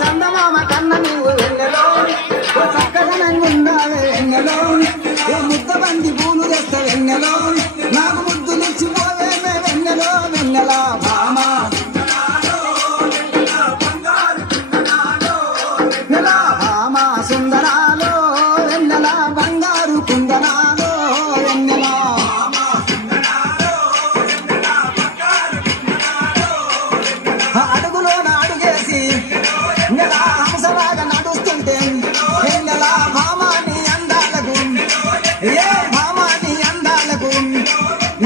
చందమామ కన్న నువ్వు వెన్నెలో చక్కగా ఉండాలి వెన్నెలో ముద్ద బంది పూలు తెస్తా వెన్నెలో నాకు ముద్దు నిచ్చిపోవే వెన్నెలో వెన్నెలా భామ భామ సుందరాలో వెన్నెల బంగారు కుందనాలో వెన్నెల అడుగులోన అడుగేసి నెల హంసలాగా నడుస్తుంటే వెన్నెల భామాని అందాలకు ఏ భామాని అందాలకు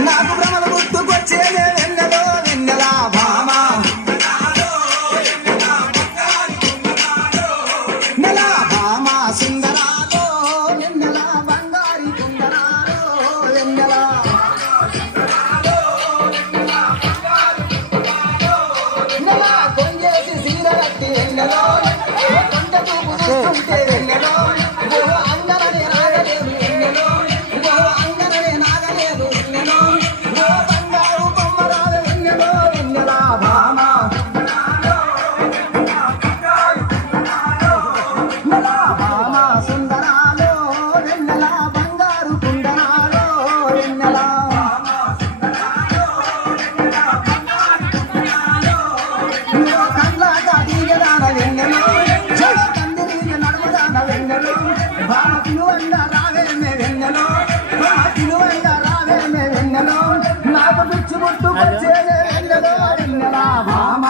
నాకు భ్రమలు గుర్తుకొచ్చేదే వెన్నెలో వెన్నెల భామ నెల భామ సుందరాలో వెన్నెల బంగారి కుందనాలో వెన్నెల నెల కొంగేసి సీర కట్టి వెన్నెలో కొండ చూపు చూస్తుంటే వెన్నెలో అంగనని రాగలేదు వెన్నెలో అంగనని నాగలేదు వెన్నెలో బంగారు బొమ్మరాలు వెన్నెలో వెన్నెల భామ నెల భామ సుందరాలో వెన్నెల బంగారు కుందనాలో వెన్నెల కళ్ళాట తీగదాన వెన్నెలో కందిరీగ నడుముదాన వెన్నెలో భామ పిలువండ రావేమే వెన్నెలో పిలువండ రావేమే వెన్నెలో నాకు పిచ్చి ముట్టుకొచ్చేదే వెన్నెలో వెన్నెల భామ